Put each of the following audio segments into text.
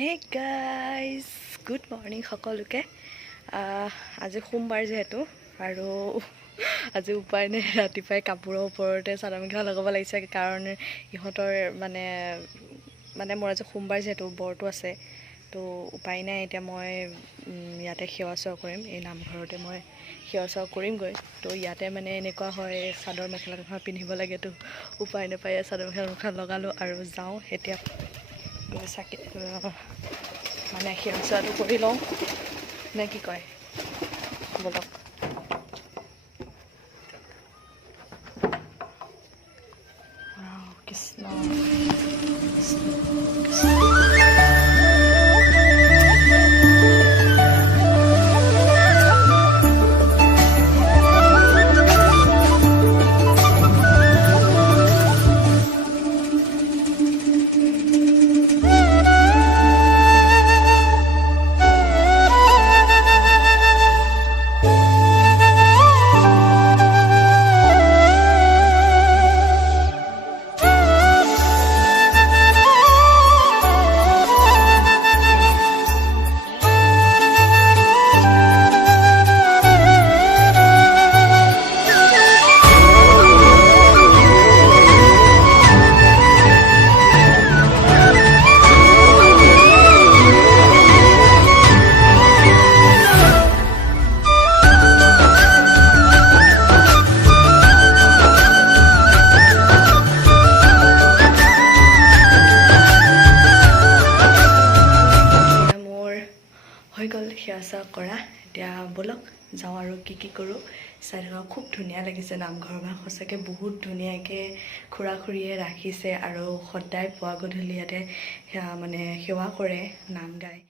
Hey guys, good morning সকলোকে আজি সোমবাৰ যেহেতু আৰু আজি উপায় নাই ৰাতিপুৱাই কাপোৰৰ ওপৰতে চাদৰ মেখেলা লগাব লাগিছে কাৰণ ইহঁতৰ মানে মোৰ আজি সোমবাৰ যেহেতু বৰটো আছে তো উপায় নাই এতিয়া মই ইয়াতে সেৱা চেৱা কৰিম এই নামঘৰতে মই সেৱা চেৱা কৰিমগৈ তো ইয়াতে মানে এনেকুৱা হয় চাদৰ মেখেলা পিন্ধিব লাগেতো উপায় নাপায় চাদৰ মেখেলা লগালোঁ আৰু যাওঁ এতিয়া চাকি মানে সেৱা চেৱাটো কৰি লওঁ নে কি কয় বলক কৃষ্ণ কৰা এতিয়া বলক যাওঁ আৰু কি কৰোঁ চাই থকা খুব ধুনীয়া লাগিছে নামঘৰভাগ সঁচাকৈ বহুত ধুনীয়াকৈ খুৰা খুৰীয়ে ৰাখিছে আৰু সদায় পুৱা গধূলি ইয়াতে মানে সেৱা কৰে নাম গায়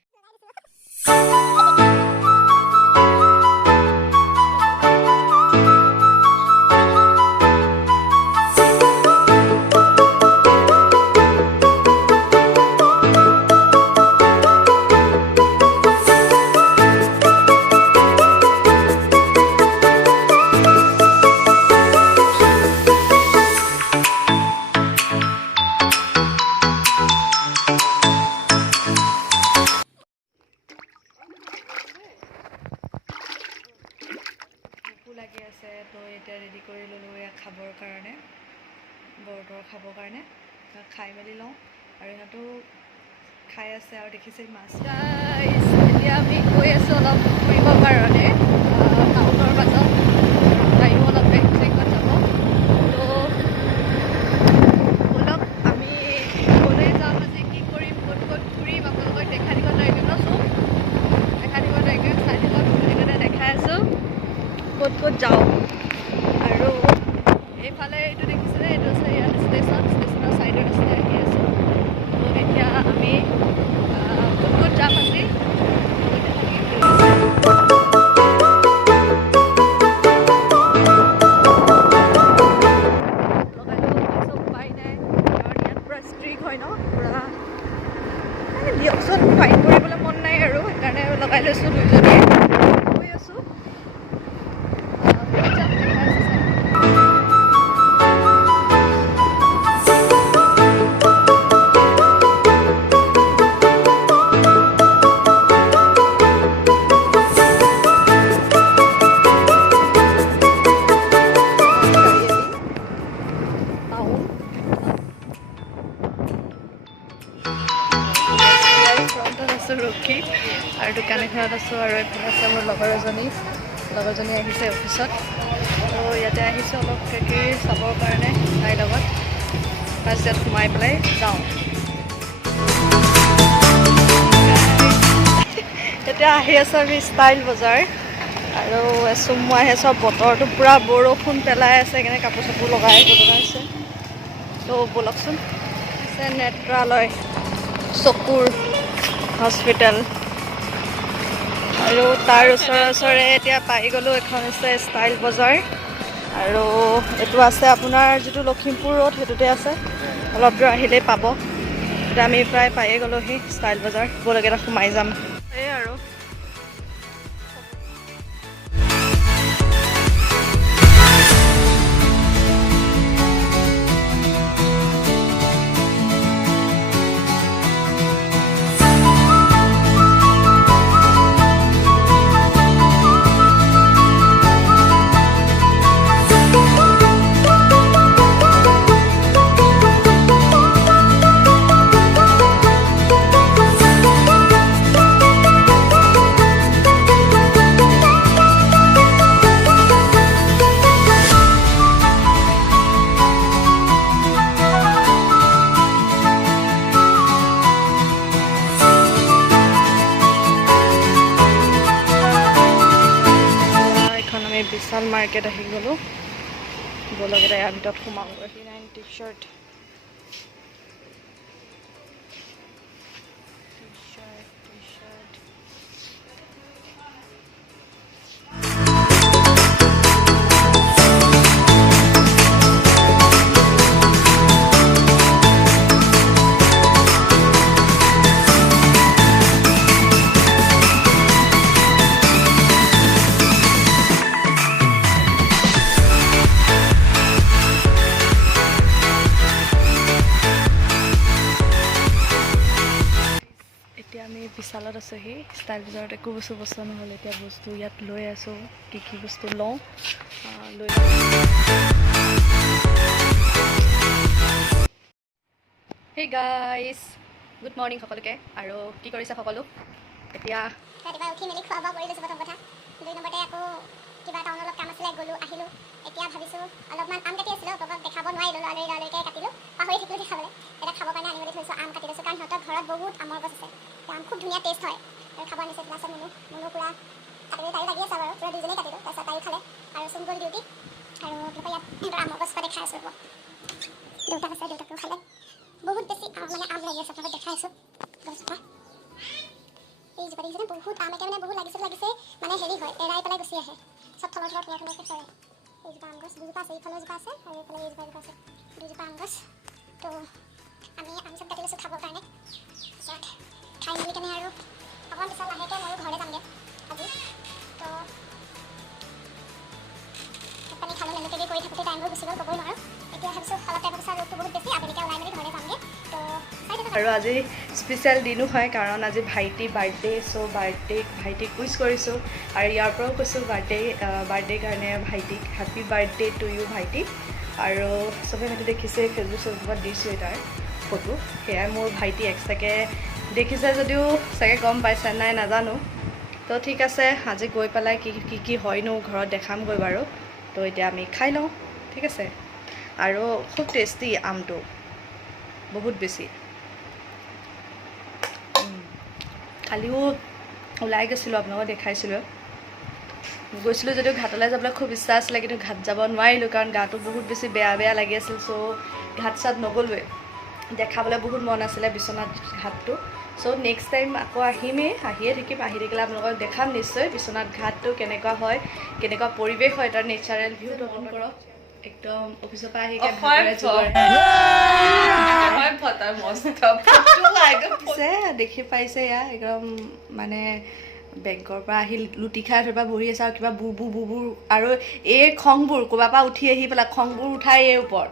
লাগি আছে তো এতিয়া ৰেডি কৰি ল'লোঁ এয়া খাবৰ কাৰণে বৰটোৰ খাবৰ কাৰণে খাই মেলি লওঁ আৰু ইহঁতো খাই আছে আৰু দেখিছে মাছ এতিয়া আমি গৈ আছোঁ অলপ ফুৰিবৰ কাৰণে টাউনৰ মাজত গাড়ীও অলপ বেগ ট্ৰেকত যাব তো বলক আমি ক'লৈ যাম আজি কি কৰিম ক'ত ফুৰিম আপোনালোকক দেখা দিব লাগিব চব দেখা দিব লাগিব চাই দিলক সেইকাৰণে দেখাই আছোঁ ক'ত যাওঁ আৰু এইফালে এইটো দেখিছিলে এইটো ষ্টেচনৰ ছাইডৰ ৰাস্তাই আহি আছোঁ তো এতিয়া আমি ক'ত যাম আজি উপায় নাই কাৰণ ইয়াত পূৰা ষ্ট্ৰিক হয় ন পূৰা দিয়কচোন ফাইন কৰিবলৈ মন নাই আৰু সেইকাৰণে লগাই লৈছোঁ দুইজনীয়ে গৈ আছোঁ ৰখি আৰু দোকান এখনত আছোঁ আৰু এইফালে আছে মোৰ লগৰজনী আহিছে অফিচত তো ইয়াতে আহিছোঁ অলপ কিবাকিবি চাবৰ কাৰণে তাইৰ লগত ফাৰ্ষ্ট ইয়াত সোমাই পেলাই যাওঁ এতিয়া আহি আছোঁ আমি ষ্টাইল বজাৰ আৰু চুমু আহি আছোঁ বতৰটো পূৰা বৰষুণ পেলাই আছে সেইকাৰণে কাপোৰ চাপোৰ লগাই আছে তো ব'লকচোন আছে নেত্ৰালয় চকুৰ হস্পিটেল আৰু তাৰ ওচৰে এতিয়া পাই গ'লোঁ এখন আছে ষ্টাইল বজাৰ আৰু এইটো আছে আপোনাৰ যিটো লখিমপুৰ ৰোড সেইটোতে আছে অলপ দূৰ আহিলেই পাব এতিয়া আমি প্ৰায় পায়ে গ'লোহি ষ্টাইল বজাৰ ব'লক এটা সোমাই যাম এই আৰু বিশাল মাৰ্কেট আহি গ'লোঁ বলক এটা ইয়াৰ ভিতৰত সোমাওঁগৈ টি চাৰ্ট বিশালত আছোঁহি ষ্টাইল বজাৰত একো বস্তু পচন্দ নহ'ল এতিয়া বস্তু ইয়াত লৈ আছোঁ কি বস্তু লওঁ লৈ হে গাইজ গুড মৰ্ণিং সকলোকে আৰু কি কৰিছে সকলো এতিয়া ৰাতিপুৱা উঠি মেলি খোৱা বোৱা কৰি লৈছোঁ প্ৰথম কথা 2 নম্বৰতে আকৌ কিবা টাউনত অলপ কাম আছিলে গ'লোঁ আহিলোঁ এতিয়া ভাবিছোঁ অলপমান আম কাটি আছিলোঁ অকণমান দেখাব নোৱাৰিলোঁ লৰালৰিকৈ কাটিলোঁ পাহৰি থাকিলোঁ দেখাবলৈ এতিয়া খাবৰ কাৰণে আনিবলৈ থৈছোঁ আম কাটি লৈছোঁ কাৰণ সিহঁতৰ ঘৰত বহুত আমৰ গছ আছে আম খুব ধুনীয়া টেষ্ট হয় খাব আনিছে ক্লাছত মুনু পূৰা কাটিবলৈ তাইও লাগি আছে বাৰু পূৰা দুজনেই কাটিলোঁ তাৰপিছত তাইও খালে আৰু চুম গ'ল ডিউটি আৰু ইয়াত সিহঁতৰ আমৰ গছ দেখাই আছোঁ ৰ'ব দেউতাক আছে দেউতাকেও খালে বহুত বেছি মানে আম লাগি আছে আপোনালোকক দেখাই আছোঁ গছজোপা এইজোপা দেখিছেনে বহুত আম এতিয়া মানে বহুত লাগিছে মানে হেৰি হয় এৰাই পেলাই গুচি আহে চব থলৰ সৰে এইজোপা আম গছ দুজোপা আছে এইফালে এজোপা আছে আৰু এইফালে এইজোপা আছে দুজোপা আম গছ তো আমি আম চব কাটি লৈছোঁ খাবৰ কাৰণে তাৰপিছত খাই মেলি কেনে আৰু অকণমান পিছত লাহেকৈ ময়ো ঘৰলৈ যামগৈ আজি তো ভাত পানী খালোঁ মেলি কৰি থাকোঁতে টাইমবোৰ গুচি গ'ল ক'বই নোৱাৰোঁ এতিয়া ভাবিছোঁ অলপ টাইমৰ পিছত ৰ'দটো বহুত বেছি আবেলিকৈ ওলাই মেলি ঘৰলৈ যামগৈ তো আৰু আজি স্পেচিয়েল দিনো হয় কাৰণ আজি ভাইটি বাৰ্থডে চ' ভাইটিক উইচ কৰিছোঁ আৰু ইয়াৰ পৰাও কৈছোঁ বাৰ্থডে কাৰণে ভাইটিক হেপী বাৰ্থডে টু ইউ ভাইটি আৰু চবে হয়তো দেখিছে ফেচবুকত দিছোঁ তাৰ ফটো সেয়াই মোৰ ভাইটি এক্সট্ৰাকৈ দেখিছে যদিও চাগে গম পাইছে নাই নাজানো তো ঠিক আছে আজি গৈ পেলাই কি হয়নো ঘৰত দেখামগৈ বাৰু তো এতিয়া আমি খাই লওঁ ঠিক আছে আৰু খুব টেষ্টি আমটো বহুত বেছি কালিও ওলাই গৈছিলোঁ আপোনালোকক দেখাইছিলোঁ গৈছিলোঁ যদিও ঘাটলৈ যাবলৈ খুব ইচ্ছা আছিলে কিন্তু ঘাট যাব নোৱাৰিলোঁ কাৰণ গাটো বহুত বেছি বেয়া লাগি আছিল চ' ঘাট চাট নগ'লোৱে দেখাবলৈ বহুত মন আছিলে বিশ্বনাথ ঘাটটো চ' নেক্সট টাইম আকৌ আহিয়ে থাকিম আহি থাকিলে আপোনালোকক দেখাম নিশ্চয় বিশ্বনাথ ঘাটটো কেনেকুৱা হয় কেনেকুৱা পৰিৱেশ হয় তাৰ নেচাৰেল ভিউটো অন কৰক একদম অফিচৰ পৰা দেখি পাইছে এয়া একদম মানে বেংকৰ পৰা আহি লুটি খাই থৈ বহি আছে আৰু কিবা বুৰ আৰু এই খংবোৰ ক'ৰবাৰ পৰা উঠি আহি পেলাই খংবোৰ উঠাই এই ওপৰত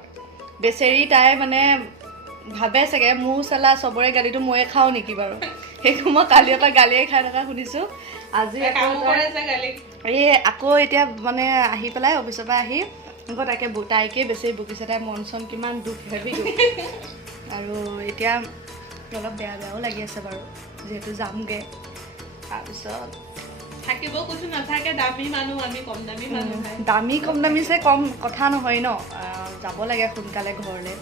বেচেৰি তাই মানে ভাবে চাগে মোৰ চালা চবৰে গালিটো ময়ে খাওঁ নেকি বাৰু সেইটো মই কালিৰ পৰা গালিয়ে খাই থকা শুনিছোঁ আজি আকৌ এতিয়া মানে আহি পেলাই অফিচৰ পৰা আহি আকৌ তাইকে বেছি বকিছে তাই মন চন কিমান দুখ হেভি দুখ আৰু এতিয়া অলপ বেয়াও লাগি আছে বাৰু যিহেতু যামগৈ তাৰপিছত থাকিব কিছু নাথাকে দামী মানুহ আমি কম দামী মানুহ কম দামীছে কম কথা নহয় ন যাব লাগে সোনকালে ঘৰলৈ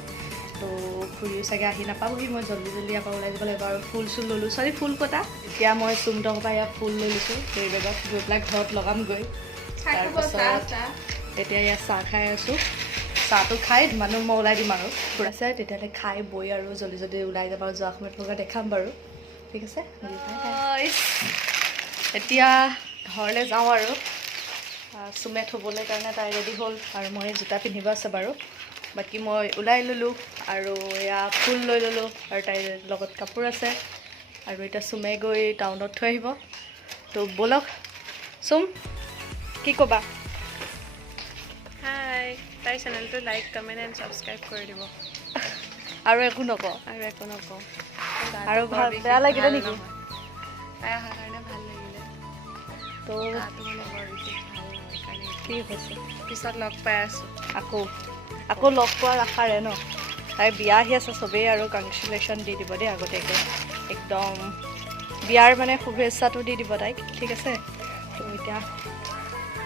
তো খুৰীও চাগে আহি নাপাবহি মই জল্দি আকৌ ওলাই যাব লাগিব আৰু ফুল চুল ল'লোঁ ফুল কটা এতিয়া মই চুমটকৰ পৰা ইয়াত ফুল লৈ লৈছোঁ সেই বেগত গৈ পেলাই ঘৰত লগামগৈ তাৰপাছত এতিয়া ইয়াত চাহ খাই আছোঁ চাহটো খাই মানুহ মই ওলাই দিম আৰু ফুৰাছে তেতিয়াহ'লে খাই বৈ আৰু জল্দি ওলাই যাব আৰু যোৱা সময়ত লগা দেখাম বাৰু ঠিক আছে এতিয়া ঘৰলৈ যাওঁ আৰু চুমে থ'বলৈ কাৰণে তাই ৰেডি হ'ল আৰু মই জোতা পিন্ধিব আছে বাৰু বাকী মই ওলাই ল'লোঁ আৰু এয়া ফুল লৈ ল'লোঁ আৰু তাইৰ লগত কাপোৰ আছে আৰু এতিয়া চুমে গৈ টাউনত থৈ আহিব তো ব'লক চুম কি ক'বা হাই তাই চেনেলটো লাইক কমেণ্ট এণ্ড ছাবস্ক্ৰাইব কৰি দিব আৰু একো নকওঁ আৰু ভাল বেয়া লাগিলে নেকি তাই অহাৰ কাৰণে ভাল লাগিলে তো গাটো মানে বৰ বিশেষ ভাল নহয় কাৰণে কি হৈছে পিছত লগ পাই আছোঁ আকৌ লগ পোৱাৰ আশাৰে ন তাই বিয়া আহি আছে চবেই আৰু কংগ্ৰেচুলেশ্যন দি দিব দেই আগতীয়াকৈ একদম বিয়াৰ মানে শুভেচ্ছাটো দি দিব তাইক ঠিক আছে তো এতিয়া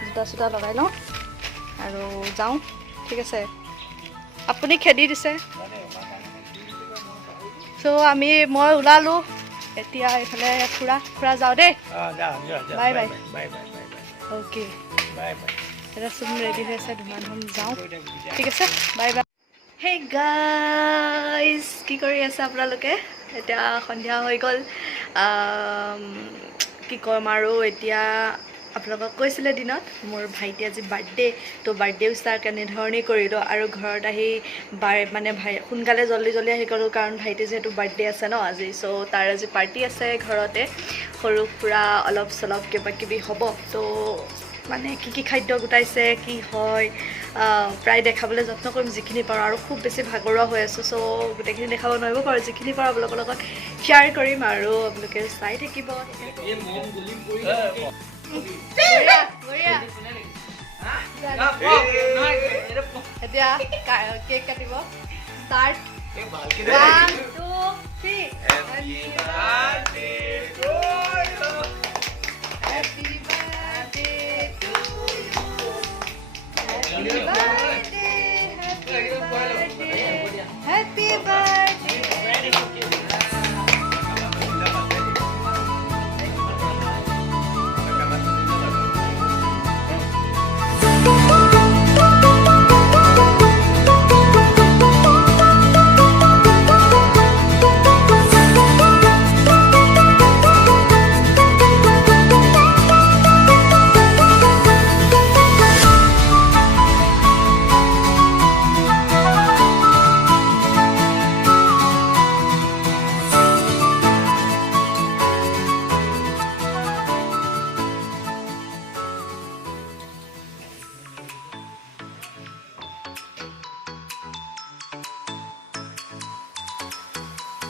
জোতা চোতা লগাই লওঁ আৰু যাওঁ ঠিক আছে আপুনি খেদি দিছে চ' মই ওলালোঁ এতিয়া এইফালে ফুৰা যাওঁ দেই বাই অ'কে এটা চব ৰেডি হৈ আছে ধুমান হম যাওঁ ঠিক আছে বাই বাই হে গাইজ কি কৰি আছে আপোনালোকে এতিয়া সন্ধিয়া হৈ গ'ল কি ক'ম আৰু এতিয়া আপোনালোকক কৈছিলে দিনত মোৰ ভাইটি আজি বাৰ্থডে তো বাৰ্থডে উইছাৰ কেনেধৰণেই কৰিলোঁ আৰু ঘৰত আহি মানে সোনকালে জল্দি আহি গ'লোঁ কাৰণ ভাইটি যিহেতু বাৰ্থডে আছে ন আজি চ' তাৰ আজি পাৰ্টি আছে ঘৰতে সৰু সুৰা অলপ চলপ কিবা কিবি হ'ব তো মানে কি খাদ্য গোটাইছে কি হয় প্ৰায় দেখাবলৈ যত্ন কৰিম যিখিনি পাৰোঁ আৰু খুব বেছি ভাগৰুৱা হৈ আছোঁ চ' গোটেইখিনি দেখাব নোৱাৰিব পাৰোঁ যিখিনি পাৰোঁ আপোনালোকৰ লগত শ্বেয়াৰ কৰিম আৰু আপোনালোকে চাই থাকিব এতিয়া কেক কাটিব ষ্টাৰ্ট 1 2 3